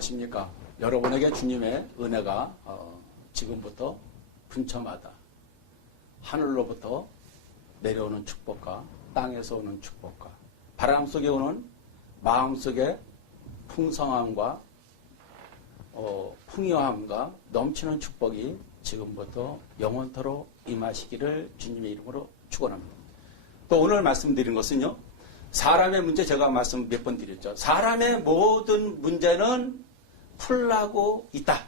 안녕하십니까. 여러분에게 주님의 은혜가 지금부터 분처마다 하늘로부터 내려오는 축복과 땅에서 오는 축복과 바람 속에 오는 마음속의 풍성함과 풍요함과 넘치는 축복이 지금부터 영원토록 임하시기를 주님의 이름으로 축원합니다. 또 오늘 말씀드린 것은요. 사람의 문제 제가 말씀 몇 번 드렸죠. 사람의 모든 문제는 풀라고 있다.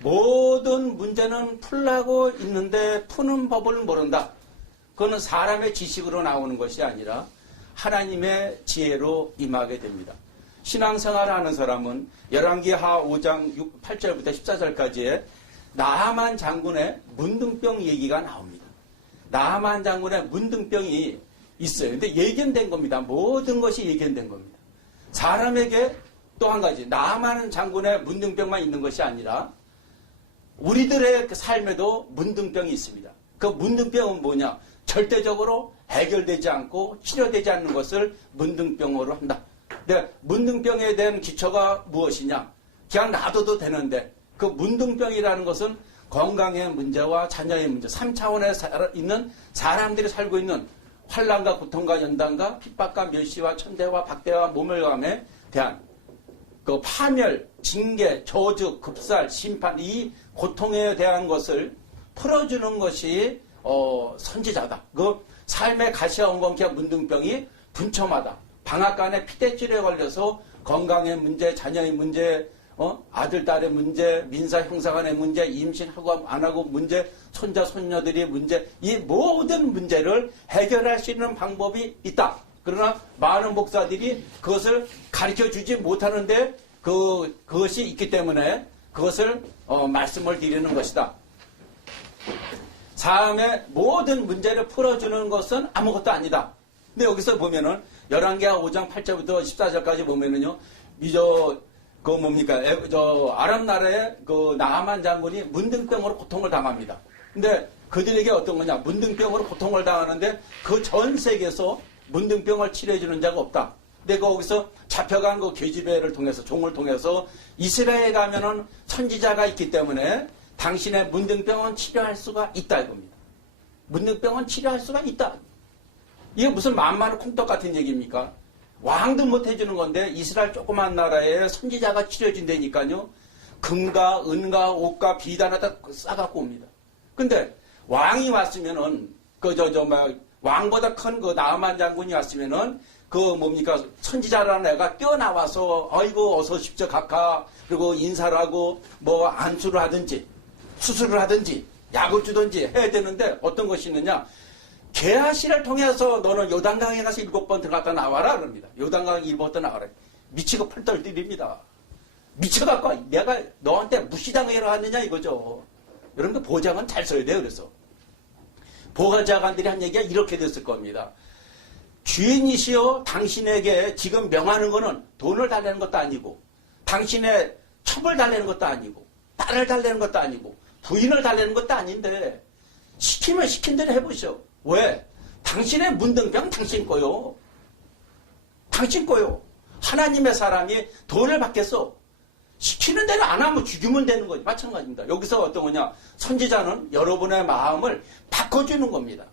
모든 문제는 풀라고 있는데 푸는 법을 모른다. 그거는 사람의 지식으로 나오는 것이 아니라 하나님의 지혜로 임하게 됩니다. 신앙생활을 하는 사람은 열왕기하 5장 8절부터 14절까지의 나하만 장군의 문둥병 얘기가 나옵니다. 나하만 장군의 문둥병이 있어요. 근데 예견된 겁니다. 모든 것이 예견된 겁니다. 사람에게 또 한 가지, 나하만 장군의 문둥병만 있는 것이 아니라 우리들의 삶에도 문둥병이 있습니다. 그 문둥병은 뭐냐? 절대적으로 해결되지 않고 치료되지 않는 것을 문둥병으로 한다. 근데 문둥병에 대한 기초가 무엇이냐? 그냥 놔둬도 되는데 그 문둥병이라는 것은 건강의 문제와 자녀의 문제, 3차원에 있는 사람들이 살고 있는 환난과 고통과 연단과 핍박과 멸시와 천대와 박대와 모멸감에 대한 그 파멸, 징계, 저주, 급살, 심판 이 고통에 대한 것을 풀어주는 것이 선지자다. 그 삶의 가시와 엉겅퀴와 문둥병이 분초마다 방앗간에 피대줄에 걸려서 건강의 문제, 자녀의 문제, 아들, 딸의 문제, 민사, 형사 간의 문제, 임신하고 안 하고 문제, 손자, 손녀들의 문제, 이 모든 문제를 해결할 수 있는 방법이 있다. 그러나 많은 목사들이 그것을 가르쳐 주지 못하는데 그것이 있기 때문에 그것을 말씀을 드리는 것이다. 삶의 모든 문제를 풀어주는 것은 아무것도 아니다. 근데 여기서 보면은 열왕기하 5장 8절부터 14절까지 보면은요, 아람 나라의 그 나하만 장군이 문둥병으로 고통을 당합니다. 근데 그들에게 어떤 거냐? 문둥병으로 고통을 당하는데 그 전 세계에서 문둥병을 치료해주는 자가 없다. 근데 거기서 잡혀간 그 계집애를 통해서, 종을 통해서 이스라엘에 가면은 선지자가 있기 때문에 당신의 문둥병은 치료할 수가 있다 이겁니다. 문둥병은 치료할 수가 있다. 이게 무슨 만만한 콩떡 같은 얘기입니까? 왕도 못 해주는 건데 이스라엘 조그만 나라에 선지자가 치료해준다니까요. 금과 은과 옷과 비단을 다 싸갖고 옵니다. 근데 왕이 왔으면은 왕보다 큰 그 나하만 장군이 왔으면은 선지자라는 애가 뛰어나와서 아이고 어서 오십시오 각하 그리고 인사를 하고 뭐 안수를 하든지 수술을 하든지 약을 주든지 해야 되는데 어떤 것이 있느냐? 게하시를 통해서 너는 요단강에 가서 7번 들어갔다 나와라 그럽니다. 요단강 7번 나와라. 미치고 펄떨 들입니다. 미쳐갖고 내가 너한테 무시당해라 하느냐 이거죠. 여러분들 보장은 잘 써야 돼요. 그래서 보좌관들이 한 얘기가 이렇게 됐을 겁니다. 주인이시여 당신에게 지금 명하는 거는 돈을 달라는 것도 아니고 당신의 첩을 달라는 것도 아니고 딸을 달라는 것도 아니고 부인을 달라는 것도 아닌데 시키면 시킨 대로 해보시오. 왜? 당신의 문둥병 당신 거요. 당신 거요. 하나님의 사람이 돈을 받겠어. 시키는 대로 안 하면 죽이면 되는 거지. 마찬가지입니다. 여기서 어떤 거냐? 선지자는 여러분의 마음을 바꿔주는 겁니다.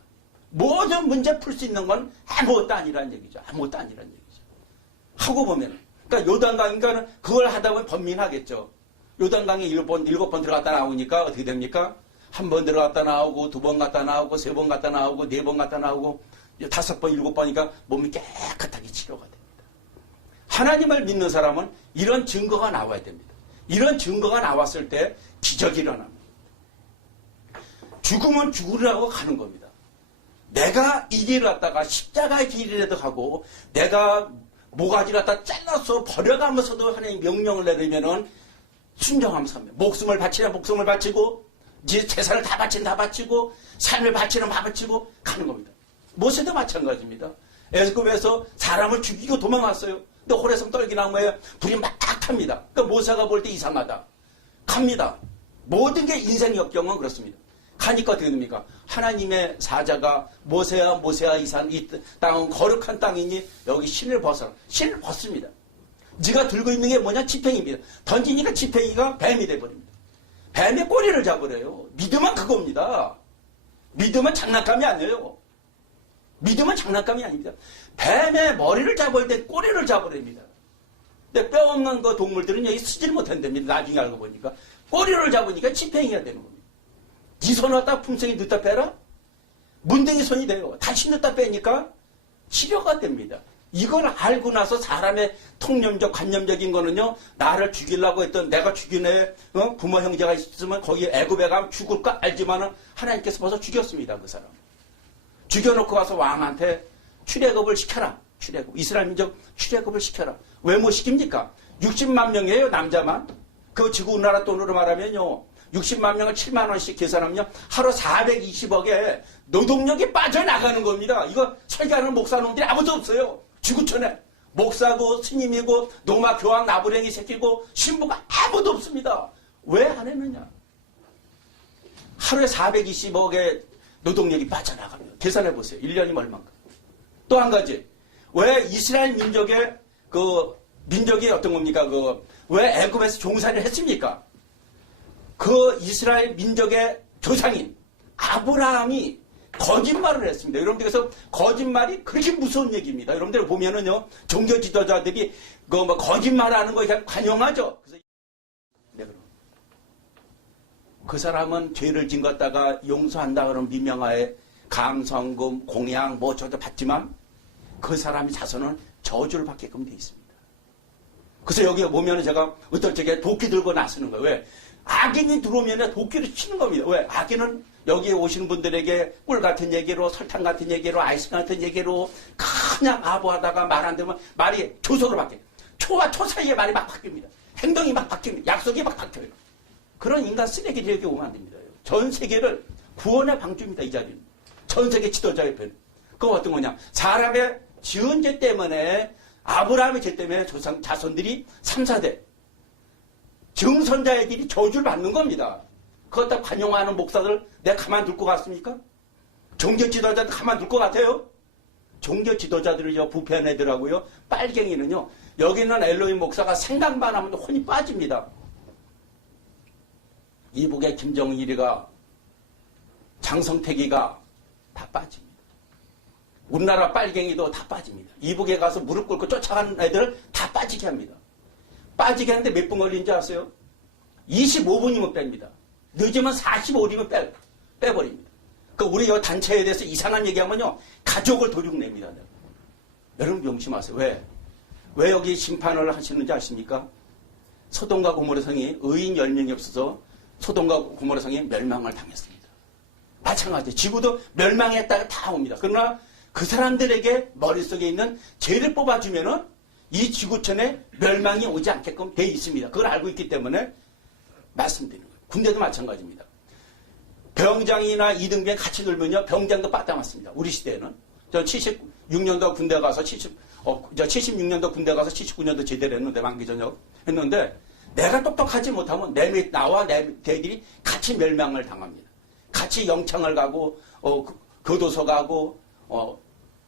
모든 문제 풀 수 있는 건 아무것도 아니라는 얘기죠. 아무것도 아니라는 얘기죠. 하고 보면. 그러니까 요단강인가는 그걸 하다 보면 번민하겠죠. 요단강에 7번 들어갔다 나오니까 어떻게 됩니까? 한 번 들어갔다 나오고, 2번 갔다 나오고, 3번 갔다 나오고, 4번 갔다 나오고, 5번, 7번이니까 몸이 깨끗하게 치료가 됩니다. 하나님을 믿는 사람은 이런 증거가 나와야 됩니다. 이런 증거가 나왔을 때 기적이 일어납니다. 죽으면 죽으라고 가는 겁니다. 내가 이 길을 갔다가 십자가의 길이라도 가고 내가 모가지를 갖다 잘라서 버려가면서도 하나님 명령을 내리면은 순종하면서 합니다. 목숨을 바치면 목숨을 바치고 이제 재산을 다 바치면 다 바치고 삶을 바치면 다 바치고 가는 겁니다. 모세도 마찬가지입니다. 애굽에서 사람을 죽이고 도망왔어요. 근데 호레성 떨기나무에 불이 막 탑니다. 그러니까 모세가 볼 때 이상하다. 갑니다. 모든 게 인생 역경은 그렇습니다. 가니까 어떻게 됩니까? 하나님의 사자가 모세야 이 땅은 거룩한 땅이니 여기 신을 벗어라. 신을 벗습니다. 네가 들고 있는 게 뭐냐? 지팡이입니다. 던지니까 지팡이가 뱀이 돼버립니다. 뱀의 꼬리를 잡으래요. 믿음은 그겁니다. 믿음은 장난감이 아니에요. 믿음은 장난감이 아닙니다. 뱀의 머리를 잡아야 돼 꼬리를 잡으랍니다. 근데 뼈 없는 그 동물들은 여기 쓰질 못한답니다. 나중에 알고 보니까. 꼬리를 잡으니까 지팡이가 되는 겁니다. 네 손 갖다 풍성히 넣다 빼라? 문둥이 손이 돼요. 다시 넣다 빼니까 치료가 됩니다. 이걸 알고 나서 사람의 통념적, 관념적인 거는요, 나를 죽이려고 했던 내가 죽인 애, 부모 형제가 있으면 거기 애굽에 가면 죽을 거 알지만은 하나님께서 벌써 죽였습니다. 그 사람. 죽여놓고 가서 왕한테 출애굽을 시켜라. 출애굽. 이스라엘 민족 출애굽을 시켜라. 왜 못 시킵니까? 60만 명이에요, 남자만. 그 지구 우리나라 돈으로 말하면요, 60만 명을 7만 원씩 계산하면요, 하루 420억에 노동력이 빠져나가는 겁니다. 이거 설계하는 목사놈들이 아무도 없어요. 지구촌에. 목사고 스님이고 노마 교황 나부랭이 새끼고 신부가 아무도 없습니다. 왜 안 했느냐? 하루에 420억의 노동력이 빠져나갑니다. 계산해 보세요. 1년이면 얼마인가. 또 한 가지. 왜 이스라엘 민족의 민족이 어떤 겁니까? 왜 애굽에서 종살이를 했습니까? 그 이스라엘 민족의 조상인 아브라함이 거짓말을 했습니다. 여러분들께서 거짓말이 그렇게 무서운 얘기입니다. 여러분들 보면은요, 종교 지도자들이 거짓말하는 거 그냥 관용하죠. 그래서 그 사람은 죄를 짓었다가 용서한다 그러는 미명하에 감성금, 공양, 저도 받지만 그 사람의 자손은 저주를 받게끔 되어 있습니다. 그래서 여기 보면은 제가 어떨 적에 도끼 들고 나서는 거예요. 왜? 악인이 들어오면 도끼를 치는 겁니다. 왜? 악인은 여기 오시는 분들에게 꿀 같은 얘기로, 설탕 같은 얘기로, 아이스 같은 얘기로 그냥 아부하다가 말 안 되면 말이 조소로 바뀌어요. 초와 초 사이에 말이 막 바뀝니다. 행동이 막 바뀝니다. 약속이 막 바뀌어요. 그런 인간 쓰레기들이 여기 오면 안 됩니다. 전 세계를 구원의 방주입니다. 이 자리는. 전 세계 지도자의 편. 그건 어떤 거냐? 사람의 지은 죄 때문에, 아브라함의 죄 때문에 자손들이 3, 4대 증선자애들이 저주를 받는 겁니다. 그것다 관용하는 목사들 내가 가만둘 것 같습니까? 종교 지도자들 가만둘 것 같아요? 종교 지도자들이요, 부패한 애들하고요, 빨갱이는요, 여기 있는 엘로임 목사가 생각만 하면 혼이 빠집니다. 이북의 김정일이가, 장성택이가 다 빠집니다. 우리나라 빨갱이도 다 빠집니다. 이북에 가서 무릎 꿇고 쫓아가는 애들 다 빠지게 합니다. 빠지게 하는데 몇 분 걸리는지 아세요? 25분이면 뺍니다. 늦으면 45분이면 빼버립니다. 우리 이 단체에 대해서 이상한 얘기하면요, 가족을 도륙냅니다. 여러분 명심하세요. 왜 여기 심판을 하시는지 아십니까? 소돔과 고모라 성이 의인 10명이 없어서 소돔과 고모라 성이 멸망을 당했습니다. 마찬가지. 지구도 멸망했다가 다 옵니다. 그러나 그 사람들에게 머릿속에 있는 죄를 뽑아주면은 이 지구촌에 멸망이 오지 않게끔 돼 있습니다. 그걸 알고 있기 때문에 말씀드리는 거예요. 군대도 마찬가지입니다. 병장이나 이등병 같이 놀면요, 병장도 빠따맞습니다. 우리 시대에는. 저 76년도 군대 가서 76년도 군대 가서 79년도 제대를 했는데, 만기 전역 했는데, 내가 똑똑하지 못하면 나와 내 대들이 같이 멸망을 당합니다. 같이 영창을 가고, 교도소 가고,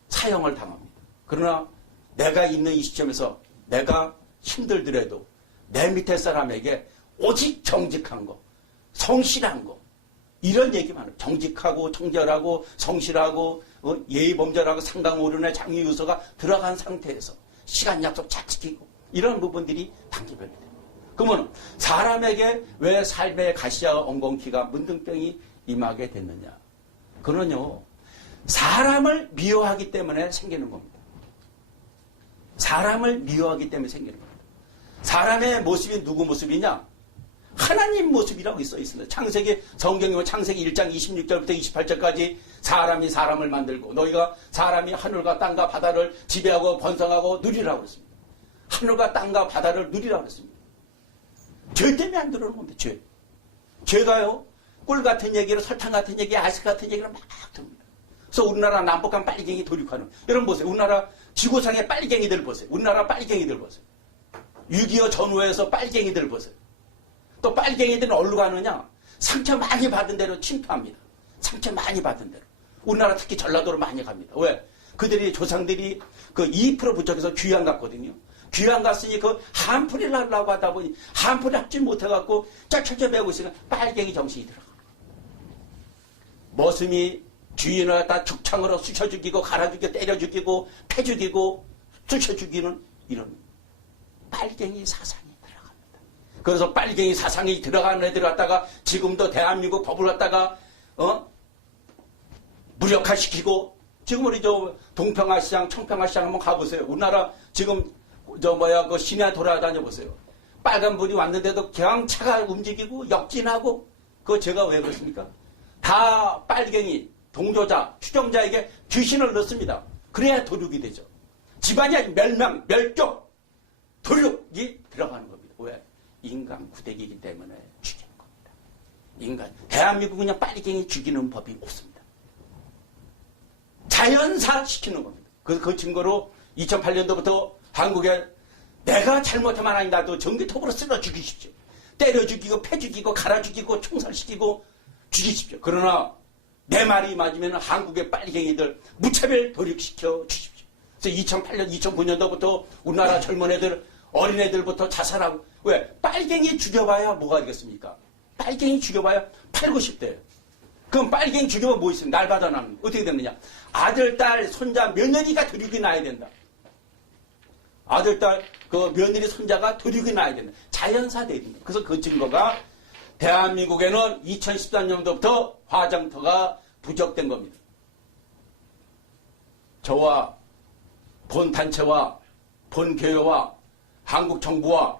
사형을 당합니다. 그러나 내가 있는 이 시점에서 내가 힘들더라도 내 밑에 사람에게 오직 정직한 거, 성실한 거, 이런 얘기만 해요. 정직하고 청결하고 성실하고 예의범절하고 상강오륜의 장유유서가 들어간 상태에서 시간 약속 잘 지키고 이런 부분들이 단계별이 됩니다. 그러면 사람에게 왜 삶의 가시와 엉겅퀴가 문둥병이 임하게 됐느냐? 그는요, 사람을 미워하기 때문에 생기는 겁니다. 사람을 미워하기 때문에 생기는 겁니다. 사람의 모습이 누구 모습이냐? 하나님 모습이라고 써 있습니다. 창세기, 성경에 보면 창세기 1장 26절부터 28절까지 사람이 사람을 만들고 너희가 사람이 하늘과 땅과 바다를 지배하고 번성하고 누리라고 그랬습니다. 하늘과 땅과 바다를 누리라고 그랬습니다. 죄 때문에 안 들어오는 겁니다. 죄가요, 꿀 같은 얘기로, 설탕 같은 얘기, 아이스 같은 얘기를 막 듭니다. 그래서 우리나라 남북한 빨갱이 도륙하는, 여러분 보세요. 우리나라 지구상의 빨갱이들 보세요. 우리나라 빨갱이들 보세요. 6.25 전후에서 빨갱이들 보세요. 또 빨갱이들은 어디로 가느냐? 상처 많이 받은 대로 침투합니다. 상처 많이 받은 대로. 우리나라 특히 전라도로 많이 갑니다. 왜? 그들이 조상들이 그 2% 부족해서 귀양 갔거든요. 귀양 갔으니 그 한풀이를 하려고 하다 보니 한풀이 합지 못해갖고 쫙쫙쫙 매고 있으니까 빨갱이 정신이 들어가. 머슴이 주인을 갖다 죽창으로 쑤셔 죽이고 갈아 죽이고 때려 죽이고 패 죽이고 쑤셔 죽이는 이런 빨갱이 사상이 들어갑니다. 그래서 빨갱이 사상이 들어가는 애들 갖다가 지금도 대한민국 법을 갖다가 무력화시키고 지금 우리 저 동평화시장, 청평화시장 한번 가보세요. 우리나라 지금 그 시내 돌아다녀 보세요. 빨간불이 왔는데도 그냥 차가 움직이고 역진하고 그거 제가 왜 그렇습니까? 다 빨갱이, 동조자, 추종자에게 귀신을 넣습니다. 그래야 도륙이 되죠. 집안이 멸망, 멸종, 도륙이 들어가는 겁니다. 왜? 인간 구대기이기 때문에 죽이는 겁니다. 인간. 대한민국은 그냥 빨갱이 죽이는 법이 없습니다. 자연사 시키는 겁니다. 그 증거로 2008년도부터 한국에 내가 잘못하면 아니 나도 전기톱으로 쓸어 죽이십시오. 때려 죽이고 패 죽이고 갈아 죽이고 총살시키고 죽이십시오. 그러나 내 말이 맞으면 한국의 빨갱이들 무차별 도륙시켜 주십시오. 그래서 2008년, 2009년도부터 우리나라 젊은 애들, 어린애들부터 자살하고 왜? 빨갱이 죽여봐야 뭐가 되겠습니까? 빨갱이 죽여봐야 8, 90대예요. 그럼 빨갱이 죽여봐 뭐 있습니까? 날 받아나는 어떻게 되느냐? 아들, 딸, 손자, 며느리가 도륙이 나야 된다. 아들, 딸, 그 며느리, 손자가 도륙이 나야 된다. 자연사 돼야 된다. 그래서 그 증거가 대한민국에는 2013년도부터 화장터가 부적된 겁니다. 저와 본 단체와 본 교회와 한국 정부와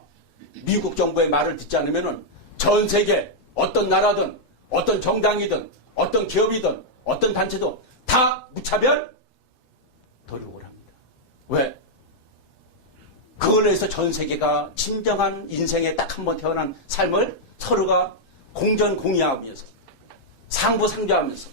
미국 정부의 말을 듣지 않으면 전 세계 어떤 나라든 어떤 정당이든 어떤 기업이든 어떤 단체도 다 무차별 도륙을 합니다. 왜? 그걸로 해서 전 세계가 진정한 인생에 딱 한 번 태어난 삶을 서로가 공존공유하면서 상부상조하면서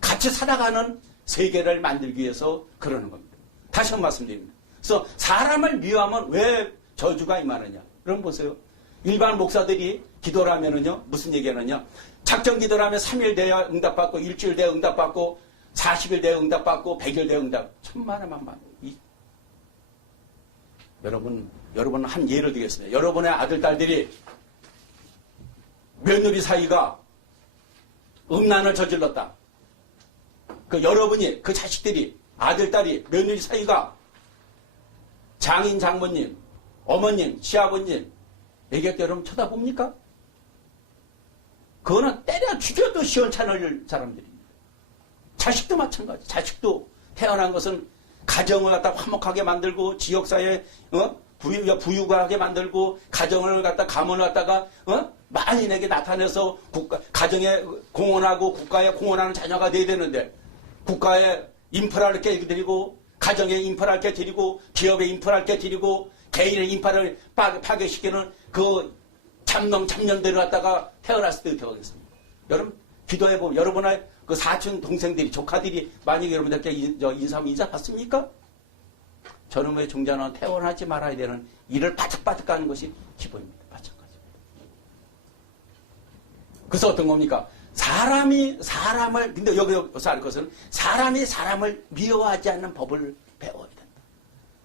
같이 살아가는 세계를 만들기 위해서 그러는 겁니다. 다시 한번 말씀드립니다. 그래서 사람을 미워하면 왜 저주가 임하느냐. 그럼 보세요. 일반 목사들이 기도를 하면은요, 무슨 얘기 하느냐. 작전 기도를 하면 3일 돼야 응답받고, 일주일 돼야 응답받고, 40일 돼야 응답받고, 100일 돼야 응답. 천만에 만만. 여러분 한 예를 들겠습니다. 여러분의 아들, 딸들이 며느리 사이가 음란을 저질렀다. 그 여러분이, 그 자식들이, 아들, 딸이, 며느리 사이가 장인, 장모님, 어머님, 시아버님, 얘기할 때 여러분 쳐다봅니까? 그거는 때려 죽여도 시원찮을 사람들입니다. 자식도 마찬가지. 자식도 태어난 것은 가정을 갖다 화목하게 만들고, 지역사회에, 부유하게 만들고, 가정을 갖다, 가문을 갖다가, 만인에게 나타내서 가정에 공헌하고 국가에 공헌하는 자녀가 돼야 되는데, 국가에 인프라를 깨드리고, 가정에 인프라를 깨드리고, 기업에 인프라를 깨드리고, 개인의 인프라를 파괴시키는 그 참년들을 갖다가 태어났을 때 어떻게 하겠습니까? 여러분, 기도해보면, 여러분의 그 사촌 동생들이, 조카들이 만약에 여러분들께 인사하면 인사 받습니까? 저놈의 종자는 태어나지 말아야 되는 일을 바득바득 가는 것이 기본입니다. 마찬가지입니다. 그래서 어떤 겁니까? 근데 여기서 알 것은 사람이 사람을 미워하지 않는 법을 배워야 된다.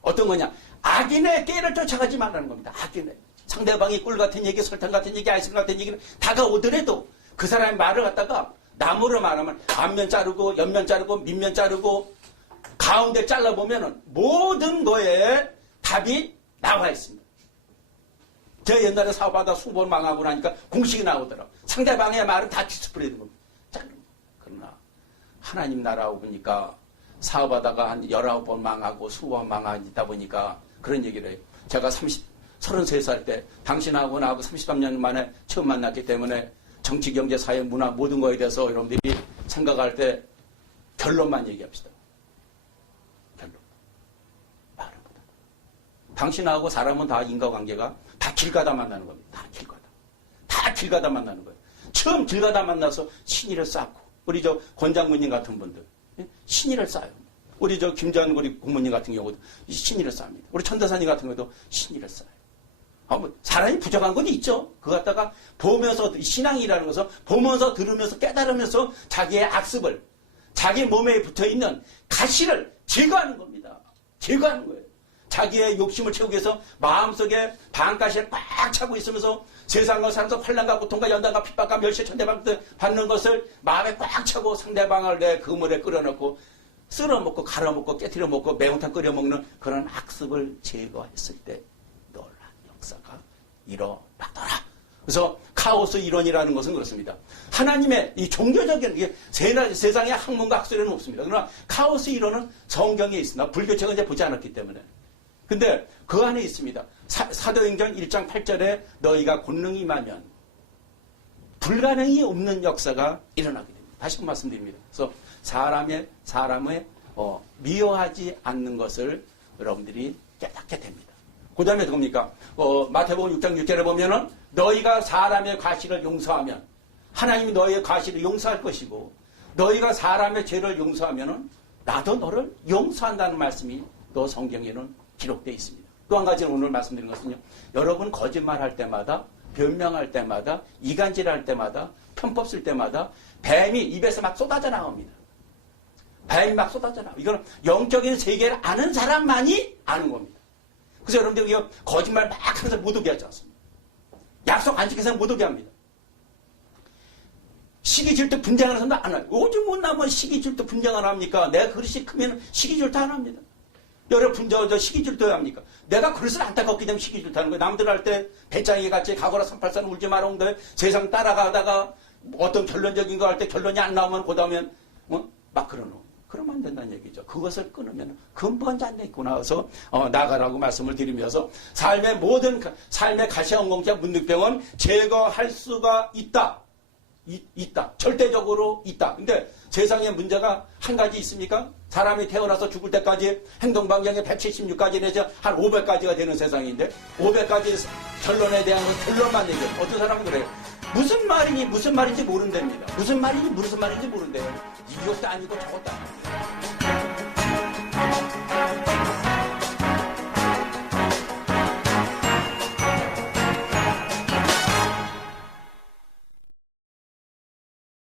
어떤 거냐? 악인의 깨를 쫓아가지 말라는 겁니다. 악인의. 상대방이 꿀 같은 얘기, 설탕 같은 얘기, 아이스크림 같은 얘기는 다가오더라도 그 사람의 말을 갖다가 나무로 말하면 앞면 자르고 옆면 자르고 밑면 자르고 가운데 잘라보면 모든 거에 답이 나와 있습니다. 제가 옛날에 사업하다 20번 망하고 나니까 공식이 나오더라고요. 상대방의 말은 다 디스플레이 되는 겁니다. 그러나 하나님 나라 오니까 사업하다가 한 19번 망하고 20번 망하다 보니까 그런 얘기를 해요. 제가 33살 때 당신하고 나하고 33년 만에 처음 만났기 때문에 정치, 경제, 사회, 문화 모든 거에 대해서 여러분들이 생각할 때 결론만 얘기합시다. 결론. 말을 못한다. 당신하고 사람은 다 인과관계가 다 길 가다 만나는 겁니다. 다 길 가다. 다 길 가다 만나는 거예요. 처음 길 가다 만나서 신의를 쌓고 우리 저 권장군님 같은 분들 신의를 쌓아요. 우리 저 김전 우리 국무님 같은 경우도 신의를 쌓습니다. 우리 천대사님 같은 경우도 신의를 쌓아요. 사람이 부족한 건 있죠. 그거 갖다가 보면서, 신앙이라는 것은 보면서 들으면서 깨달으면서 자기의 악습을, 자기 몸에 붙어 있는 가시를 제거하는 겁니다. 제거하는 거예요. 자기의 욕심을 채우기 위해서 마음속에 반가시를 꽉 차고 있으면서 세상을 살면서 환난과 고통과 연단과 핍박과 멸시 천대방 받는 것을 마음에 꽉 차고 상대방을 내 그물에 끌어넣고 쓸어먹고 갈아먹고 깨트려 먹고 매운탕 끓여 먹는 그런 학습을 제거했을 때 놀라운 역사가 일어나더라. 그래서 카오스 이론이라는 것은 그렇습니다. 하나님의 이 종교적인 이게 세상에 학문과 학술에는 없습니다. 그러나 카오스 이론은 성경에 있습니다. 불교책은 이제 보지 않았기 때문에. 근데 그 안에 있습니다. 사도행전 1장 8절에 너희가 권능이 임하면 불가능이 없는 역사가 일어나게 됩니다. 다시 한번 말씀드립니다. 그래서 사람의 미워하지 않는 것을 여러분들이 깨닫게 됩니다. 그 다음에 뭡니까? 마태복음 6장 6절에 보면은 너희가 사람의 과실을 용서하면 하나님이 너희의 과실을 용서할 것이고 너희가 사람의 죄를 용서하면은 나도 너를 용서한다는 말씀이 또 성경에는 기록되어 있습니다. 또 한 가지는 오늘 말씀드린 것은요. 여러분 거짓말할 때마다 변명할 때마다 이간질할 때마다 편법 쓸 때마다 뱀이 입에서 막 쏟아져 나옵니다. 뱀이 막 쏟아져 나옵니다. 이거는 영적인 세계를 아는 사람만이 아는 겁니다. 그래서 여러분들 이거 거짓말 막 하면서 못 오게 하지 않습니다. 약속 안 지켜서 못 오게 합니다. 시기 질투 분쟁하는 사람도 안 해요. 오직 못 나면 시기 질투 분쟁 안 합니까? 내가 그릇이 크면 시기 질투 안 합니다. 여러분 저 시기 질투 합니까? 내가 그릇을 안타깝게 되면 시기 질투하는 거예요. 남들 할 때 배짱이 같이 가거라 383 울지 마라 옹대 세상 따라가다가 어떤 결론적인 거 할 때 결론이 안 나오면 그 다음에 막 그러노. 그러면 안 된다는 얘기죠. 그것을 끊으면 근본이 안 됐구나 해서 나가라고 말씀을 드리면서 삶의 모든 삶의 가시엉공자 문득병은 제거할 수가 있다. 있다. 절대적으로 있다. 근데 세상에 문제가 한 가지 있습니까? 사람이 태어나서 죽을 때까지 행동방향이 176가지 내지 한 500가지가 되는 세상인데 500가지 결론에 대한 건 결론만 얘기해요. 어떤 사람은 그래요. 무슨 말인지 모른답니다. 무슨 말인지 모른대요. 이것도 아니고 저것도 아니고.